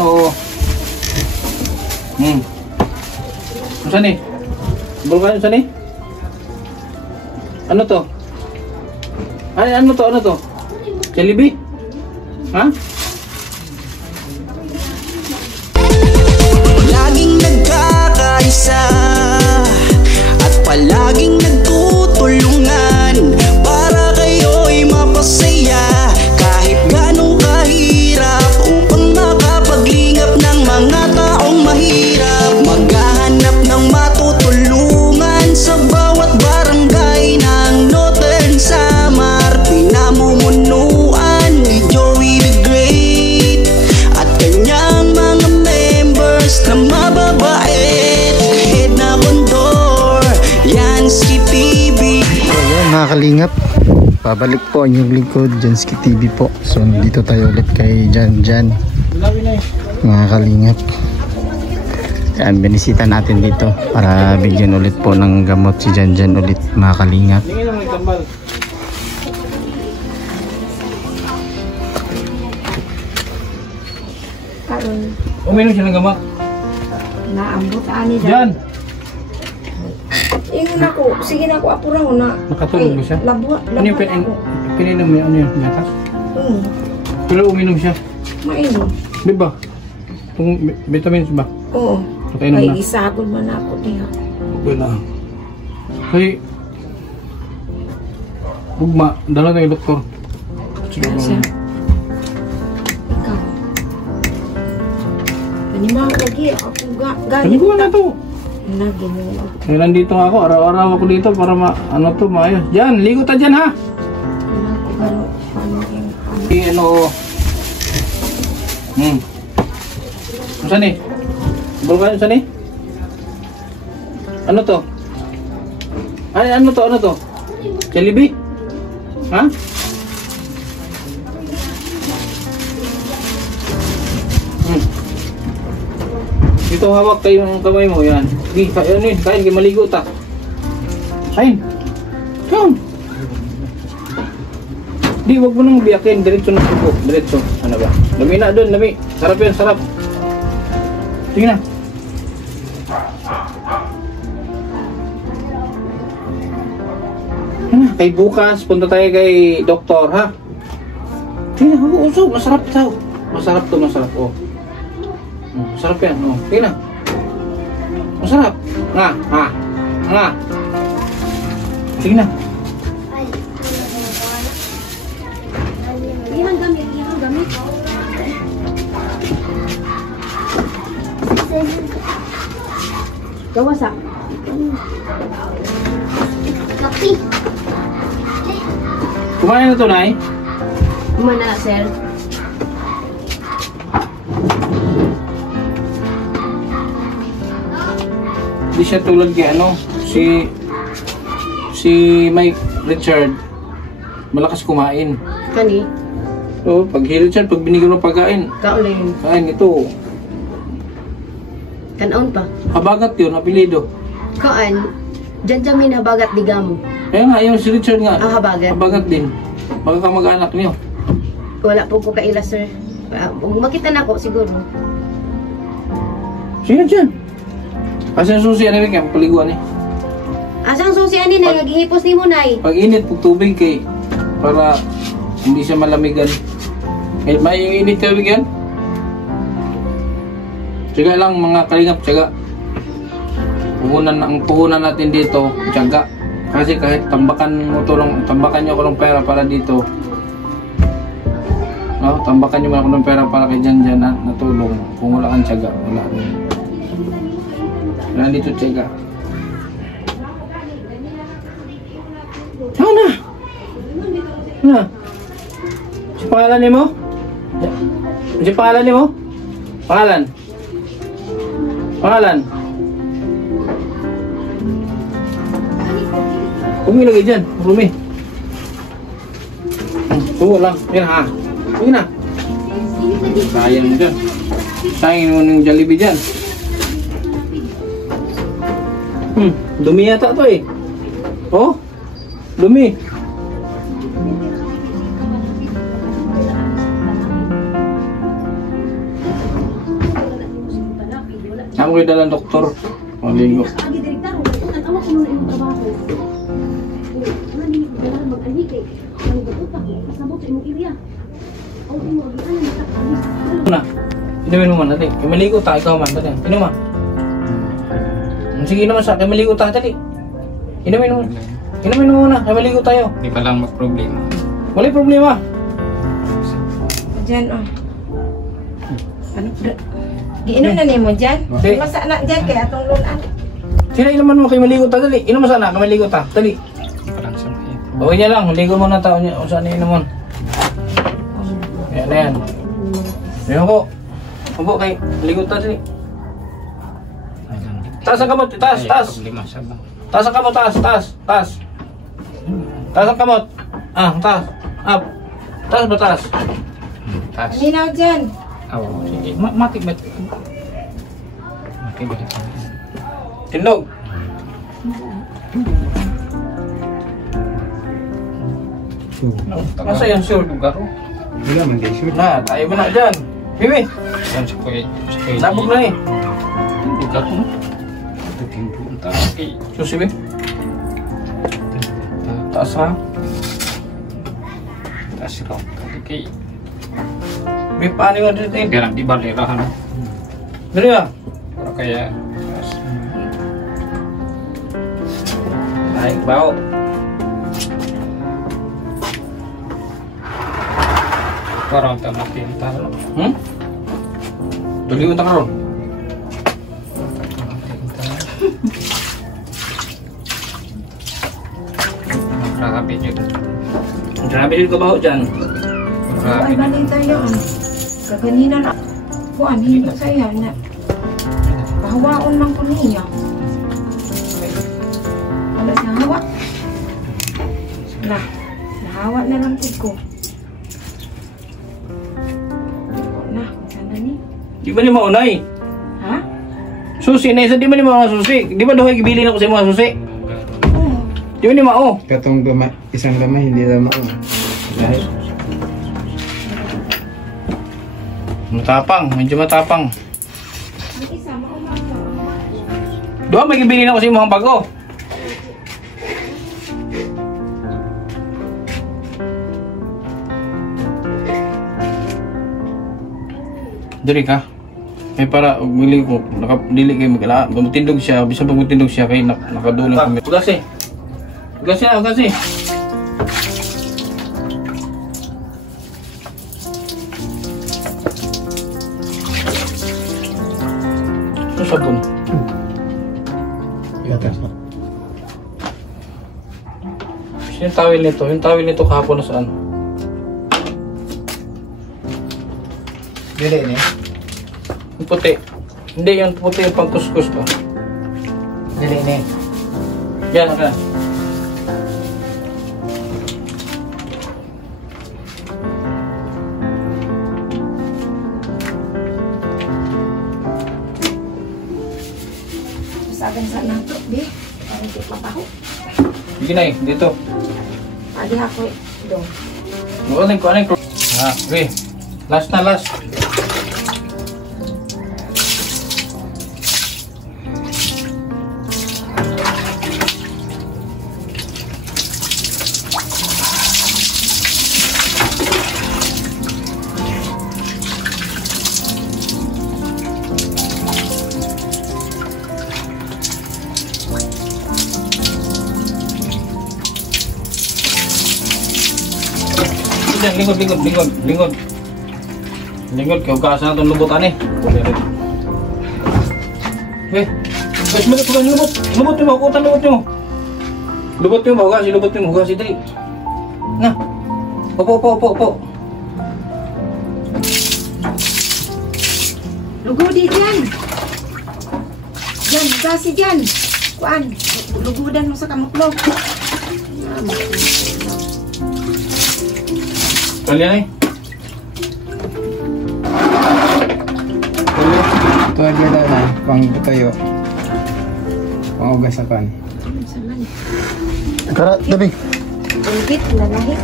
ano. Saan eh? Bulkan saan eh? Ano to? Ay, ano to? Ano to? Jollibee? Ha? Laging nagkakaisa at palaging nagtutulungan para kayo'y mapasaya kahit ganong kahirap upang makapaglingap ng mga taong mahirap. Maghahanap ng matutulungan sa bawat barangay ng Northern Samar. Pinamumunuan ni Joey the Great at kanyang mga members na mababait. Head na kondor, Jansky TV. Ayan mga kalingap, pabalik po ang inyong lingkod, Jansky TV po. So dito tayo ulit kay Jan mga kalingap. Yan, binisita natin dito para bigyan ulit po ng gamot si Jan ulit mga kalingap. Uminom siya ng gamot. Naambot ani Jan! Ingon ako, sige na ako apura ko na. Nakatulog ba siya? Labwa, Ano yung pininom niya? Ano yung nakas? Pero uminom siya. Mainom. Di ba? Kung vitamins ba? Oo. Nakainom na. Ay, isagol man ako niya. Okay na. Kasi ugma, dala tayo doktor. Sige ba? Siya. Ikaw. Animang lagi ako Sabi ko na to. Lagi mo. Nandito nga ako, araw-araw ako dito para ano to, maayos. Jan, ligo ta dyan ha! Ano? Saan eh? Bulkan saan eh? Ano to? Ay, ano to? Ano to? Jollibee? Ha? Dito hawak kayo ng kamay mo, yan. Sige, kain, kain, maligo ta. Kain. Kain. Di, wag mo nang biyakin, diretso na suko, diretso. Ano ba? Lami na doon, lami. Sarap yan, sarap. Sige na. Kay bukas, punta tayo kay doktor, ha? Sige na, usok, masarap tao. Masarap to, masarap, oh. Masarap yan, oh. Sige na. Masarap. Nga, ha. Nga. Sige na. Iyan gamit, iyan gamit. Gawasak. Kapi. Kumain na to, Nay? Kumana, sir. Hindi siya tulad kay ano, si Mike Richard, malakas kumain. Kani? So, pag si Richard, pag binigyan mo pagkain, Kaulin. kain ito. Kanaon pa. Habagat yun, apelido. Kaan, dyan jamin habagat digamo. Kaya nga, yung si Richard nga, Habagat. habagat din. Baka kamag-anak niyo. Wala po ko kaila, sir. Makita na ko, siguro. Sige dyan. Kasi yung susi, ano yung paliguan eh. Asang susi ani na, naghihipos ni mo, nay. Pag init, pag tubig kay, para hindi siya malamigan. Eh, may init tubig yan. Tiyaga lang mga kalingap, tiyaga. Ang puhunan natin dito, tiyaga. Kasi kahit tambakan mo tulong, tambakan nyo ako ng pera para dito. No, tambakan nyo ako ng pera para kay Jan na natulong. Kung wala kang tiyaga, wala. Wala dito tiyaga. Ano na? Ano? Si pangalan ni mo? Si pangalan ni mo? Pangalan? Pangalan? Kumi lagi dyan, Rumi. Tunggu lang, yan ha. Yan na. Sayang dyan. Sayang mo ng Jollibee dyan. Dumi yata to eh. Oh, dumi. Namo kayo dalang doktor. Maligo. Agi direktar, utan awa ko nung imong trabaho. Wala ni dala mag-ani kay ang utak kasabot sa imong area. O imo gian na Na. Inumin mo man dali. Kay maligo ta ikaw man dali. Inom man. Sige naman sa kay maligo ta dali. Inumin mo. Inumin mo muna. Kay maligo tayo. Di pa lang mag-problema. Wala problema. Diyan oh. Ano? Giinom na nimo diyan. Okay. Masa na diyan kay atong lunan. Sila naman mo kay maligo ta dali. Inom sana kay maligo ta. Dali. Di pa lang sa kaya. Okay niya lang. Maligo mo na tao niya. O saan inom mo. Yan na yan. Ayan ko. Upo kay maligo ta dali. Taas ang kamot. Taas. Taas. Problema siya ba? Taas ang kamot. Taas. Taas. Taas. Taas ang kamot. Ah, taas. Up. Taas ba taas? Taas. Ninaw diyan. Oo, sige. Matik. Matik. Tindog. Masa yan sure lugar? Wala man din sure. Na, tayo mo na dyan. Bibi. Yan sa kuya. Nabog na eh. Lugar ko. Tingin taas kay. Susi, Bibi. Taas ha. Taas ko. Kay. Bibi, paano yung dito eh? Kaya lang di balerahan. Dali ba? Para kaya. Naik bau. Parang tamatin talo. Dali unta karon. Grabe yun. Grabe din ko baho dyan. Ay balay tayo. Kaganina na. Kuan hindi saya na. Bahawaon man ko niya. Wala sa hawa. Nah, nahawa na lang ko. Nah, sana ni. Di ba ni maunay? Ha? Susi na isa, di ba ni mga susi? Di ba daw gibili na ko sa mga susi? Oo. Di ba ni mao? Katong isang gamay hindi lang mao. Dahil Matapang, medyo matapang. Ang isa maumang. Doon may gibili na ko sa mga bago. Diri ka. May para umili ko, nakadili kay magala, magtindog siya, bisan pag magtindog siya kay nakadulong kami. Ugas eh. Ugas eh, ugas eh. Ano sabon? yatas. Yung tawil nito, kahapon na saan? Dili ni. Yung puti. Hindi, yung puti yung pangkuskus ko. Dili ni. Yan, okay. Sabi sa nato, di. Para di mabaho. Sige na eh, dito. Adi ako dong. Kuanin. Ah, okay. Last na, last. Lingkod. Lingkod, kaya ugasan na itong lubutan eh. Eh, guys, lubot nyo, makukutan lubot nyo. Lubot nyo, mahugasi, dali. Na, opo. Lugudi dyan. Dyan, gasi dyan. Kuan, lugudan mo sa kamuklog. Kalian eh. Ito aja daw na pang tayo. Pangugasakan. Saman. Tara, tabi. Ulpit, lalahi.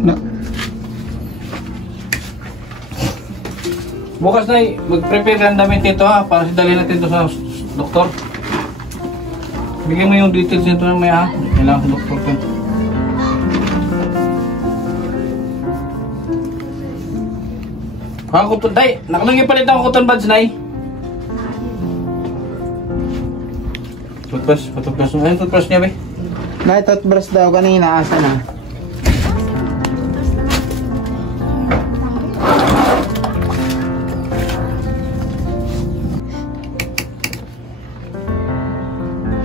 Na. Bukas na, mag-prepare ka ng damit nito ha, para sidali natin ito sa doktor. Bigyan mo yung details nito na may ha. Kailangan sa doktor ko. Kuton, day, nakalagay palit ako cotton buds, nay. Toothbrush, patutbrush. Ayun, toothbrush niya, be. Nay, toothbrush daw kanina. Asa na?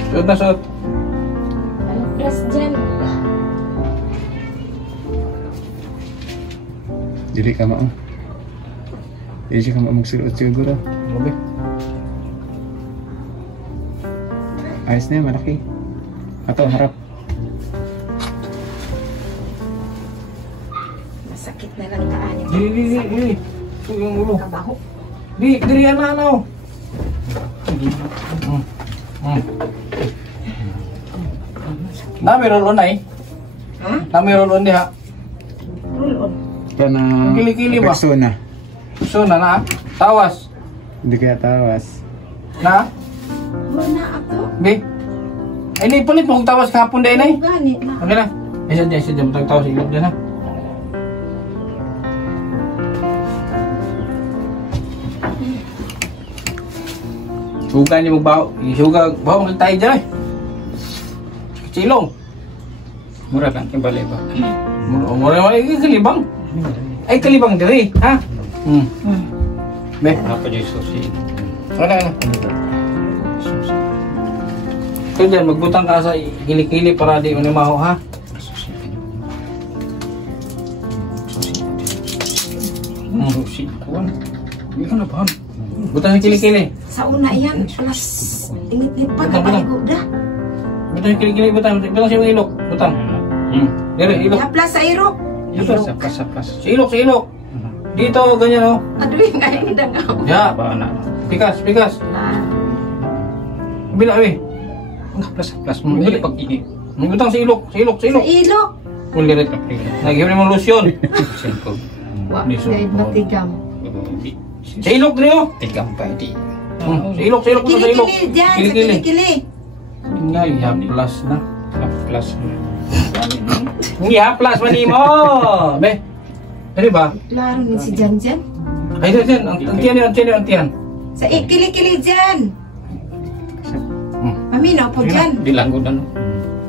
Suot na, suot. Plus dyan. Dili ka mao. Dili ka mao magsuot siguro. Grabe. Ayos na yan, malaki. Ato, harap. Masakit na lang taan yung Di. Ito yung ulo. kabaho. Di, diri yan na, ano. Nami roll on, ay. Ha? Nami roll on, di ha. Roll on. Kana Kili-kili ba? persona. So, na. Tawas. Hindi kaya tawas. Na. Roll na ako. Be. Ay, nay, palit mo kung tawas kahapon din, nay. Ganit na. Okay na. Isa dyan. Matagtawas sa ilog dyan, ha. Suga niyo magbaho. Suga, baho lang tayo dyan, eh. Silong. Mura lang, kimbali ba? Mura, kalibang. Ay, kalibang diri, ha? Be. Apa yung susi? Ano. Ito dyan, magbutang ka sa kili-kili para di manimaho, ha? Susi. Susi. Kuwan. Hindi ka na ba? Butang sa kili-kili. Sa una yan, plus ingit-ngit pa Butang, kapag da. Butang sa kili-kili, butang siya mga ilok. Butang. Diri, ilok. Ya plus sa irok. Sapas. Sa ilok. Dito, ganyan, oh. Aduh, ngayon na nga. Ya, Ba na? pikas. Ah, Bila, be. Plus. Bili pag ini. Butang sa ilok. sa ilok. Ulirit. Nag-iwan mo lotion. Singko. Wa, Niso. gayud matigam. Sa ilok, diri, oh. Tigam pa di. Sa ilok, sa ilok. Kili-kili dyan, sa Kili-kili. kili-kili. Nga, plus na. Plus. Nga, plus mani mo. Be. Diri ba? Laro ni si Jan Jan. Ay, dyan. Ang tiyan. Sa kili-kili dyan. Maminaw po dyan. Bilang ko na.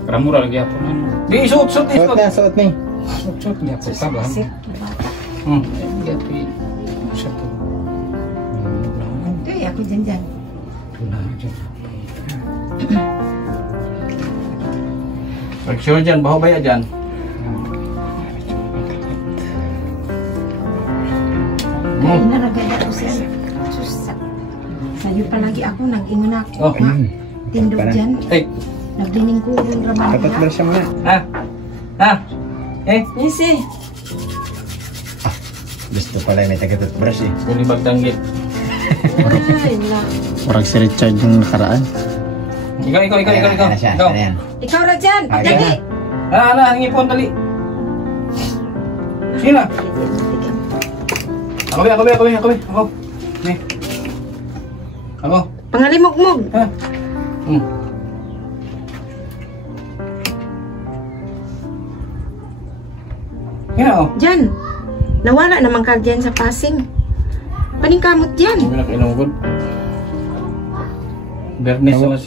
Karamura lagi ako na. Di, suot. Suot na, suot ni. Suot niya po ka ba? Sik. Hindi ako yung... Siya po. Ito ako dyan dyan. Pag-sure dyan, baho ba yan dyan? Kaya naragay ako siya. Sus, sa'yo palagi ako, nag-ingon ako. Oh. Ha? Tindog Parang- dyan. Ay, Nagdining ko yung raman niya. Toothbrush mo na. ha? Yes eh. Gusto pala may taga-toothbrush eh. Kuli magdanggit. Ay, na. Parang si Richard yung nakaraan. Ikaw. Ano siya? Ikaw. Ano yan? Ikaw ra dyan, Ah, pagdali. Ang ipon, dali. Sige na. Ako. Ni. Ako. Pangalimog-mog. Ha? Yan o. Dyan. Nawala naman ka dyan sa passing. Paningkamot dyan. Hindi na kinugod.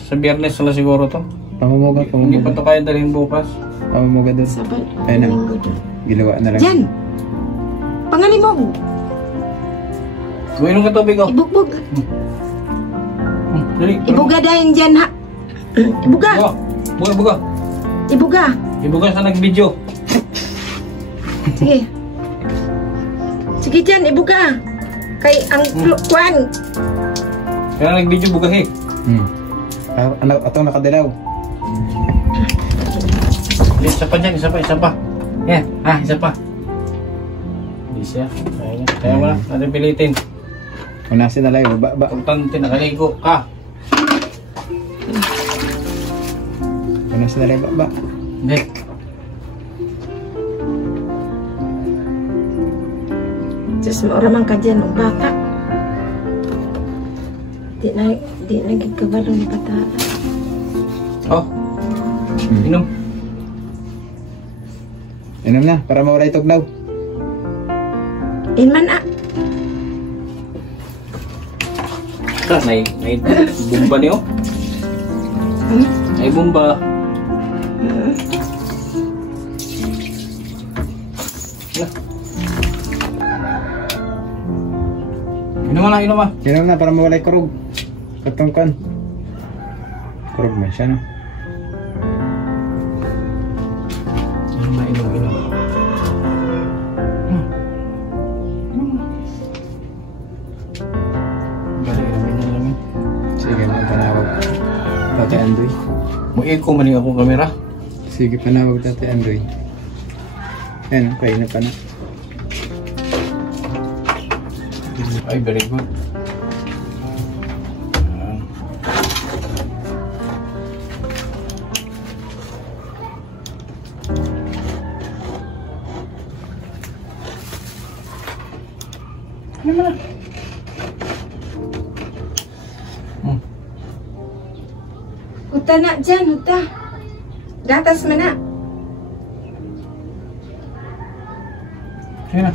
Sa biyernes na siguro to. Pamumuga, Hindi pa to kaya dalhin bukas. Pamumuga doon. Sabay. Ayun na. Linggo dyan. Ginawa na lang. Dyan. Pangalimog. Guminom ka tubig o. Ibugbog. Dali. Ibuga dahil dyan ha. Ibuga. Buga. Ibuga. Ibuga sa nag-video. Sige. Sige dyan, ibuga. Kay ang kwan. Kaya nag-video bugahe. Ano, ito nakadilaw. Isa pa dyan, isa pa. Yan, isa pa. Hindi siya. Kaya mo na, natin pilitin. Una si nalay, ba. Importante, nakaligo ka. Una si nalay, ba. Hindi. Diyos mo, ramang ka dyan, ang bata. Di na gikabalong bata. Oh. Inom. Inom na, para mawala itog daw. Inman ah. May bumba niyo. May bumba. Inom na, inom na. Inom na, para mawala yung kurog. Katungkan. Kurog man siya, no? Inom na, inom, inom. Sige na, panawag. Tate Andoy. Mo-echo man yung akong kamera. Sige, panawag Tate Andoy. Yan, kain na pa na. Ay, very good. Ano mo na? Huta na dyan, huta. Gatas man na. Sige na.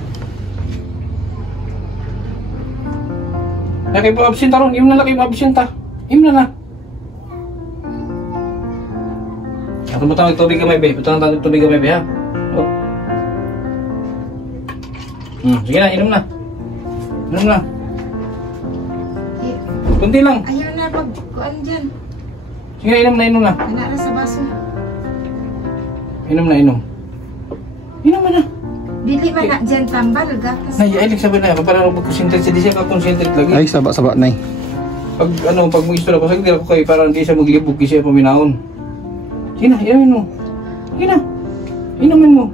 Laki po absent ron. Im na laki mo absent ta. Im na na. Ako butang tubig gamay be. Butang tubig gamay be ha. Oh. Sige na, inom na. Inom na. Kunti lang. Ayaw na pagkuan dyan. Sige na, inom na, inom na. Nanara sa baso. Inom na, inom. Inom na. Dili man na dyan tambal, gatas. Ay, sabi na, para mag-concentrate siya, di siya ka-concentrate lagi. Ay, saba-saba na eh. Pag mag-isto na, pasag ko kayo, para hindi siya maglibog, hindi siya paminahon. Sige na, inumin mo. Sige na, inumin mo.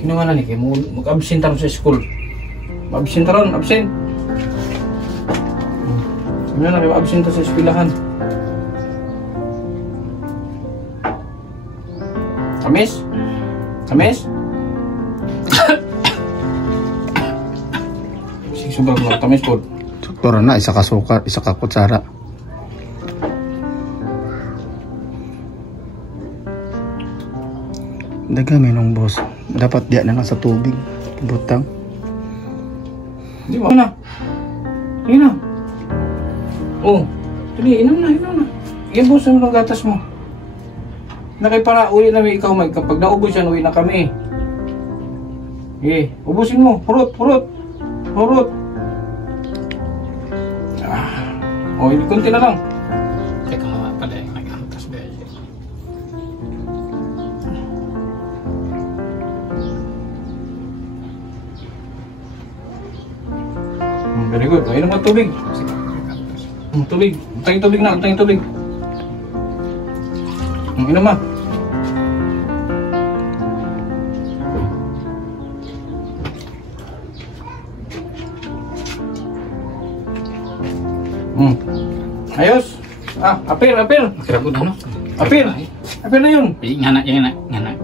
Inuman na ni, kaya mag-absent ron sa school. Mag-absent ron, absent. Sabi na, kaya mag-absent sa eskwelahan. Kamis? Kamis? Sige, sobrang lang. Kamis po. Suktura na, isa ka suka, isa ka kutsara. Dagami nung boss. Dapat diyan na lang sa tubig. Butang. Hindi mo na. Sige na. Oh. Sige, inom na, inom na. Iubos mo ng gatas mo. Nakay para uli namin ikaw mag. Kapag naubos yan, uwi na kami. Ubusin mo. Hurot, hurot. Hurot. Oh, hindi kunti na lang. Teka nga pala yung nag-angkas ba yun? Very good. Inom ka tubig. Tubig. Utangin tubig na. Utangin tubig. Inom na. Ayos. Apir, apir. Makirabot na, no? Apir. Apir na yun. Nga na, nga na, nga na.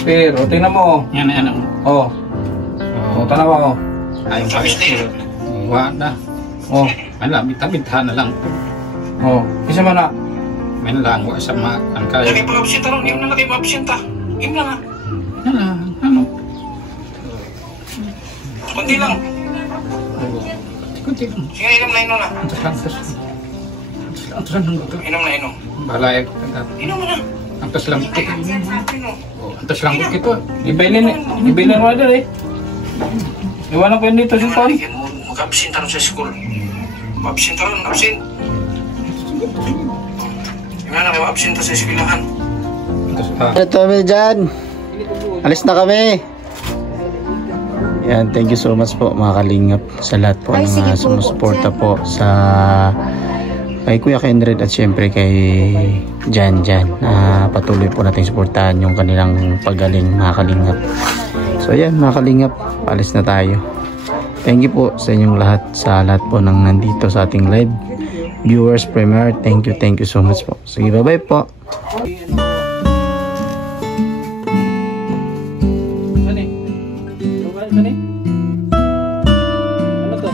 Apir. O, tingnan mo. Nga na, nga na. O. O, tanaw ako. Ayaw pa rin. Wala na. O. Wala, bita-bita na lang. O. Isa man na. May lang, wala sa mga ang kaya. Lagi pag-absenta ron. Im na lagi pag-absenta. Im na nga. Wala, ano? Kunti lang. Kunti lang. Sige, inom na, inom na. Antas lang, antas. Antas lang ng gusto. Inom na, inom. Balay. Inom mo na. Antas lang ito. Inom. Antas lang ito. Ibailin mo na eh. Iwanan ko yun dito si Ton. Mag-absenta ron sa school. Mag-absenta ron, absent. Iwanan kayo absenta sa eskwelahan. Antas Ito kami dyan. Alis na kami. Yan, thank you so much po mga kalingap sa lahat po Ay, sige ng po, sumusuporta Jan. po sa kay Kuya Kendred at syempre kay Jan. Patuloy po natin suportahan yung kanilang pagaling mga kalingap. So yan mga kalingap, alis na tayo. Thank you po sa inyong lahat, sa lahat po ng nandito sa ating live viewers premiere. Thank you so much po. Sige, bye bye po. Ano to?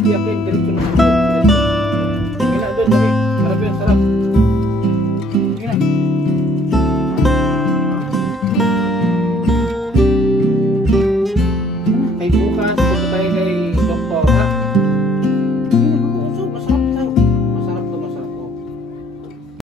biyakin, diretso na sa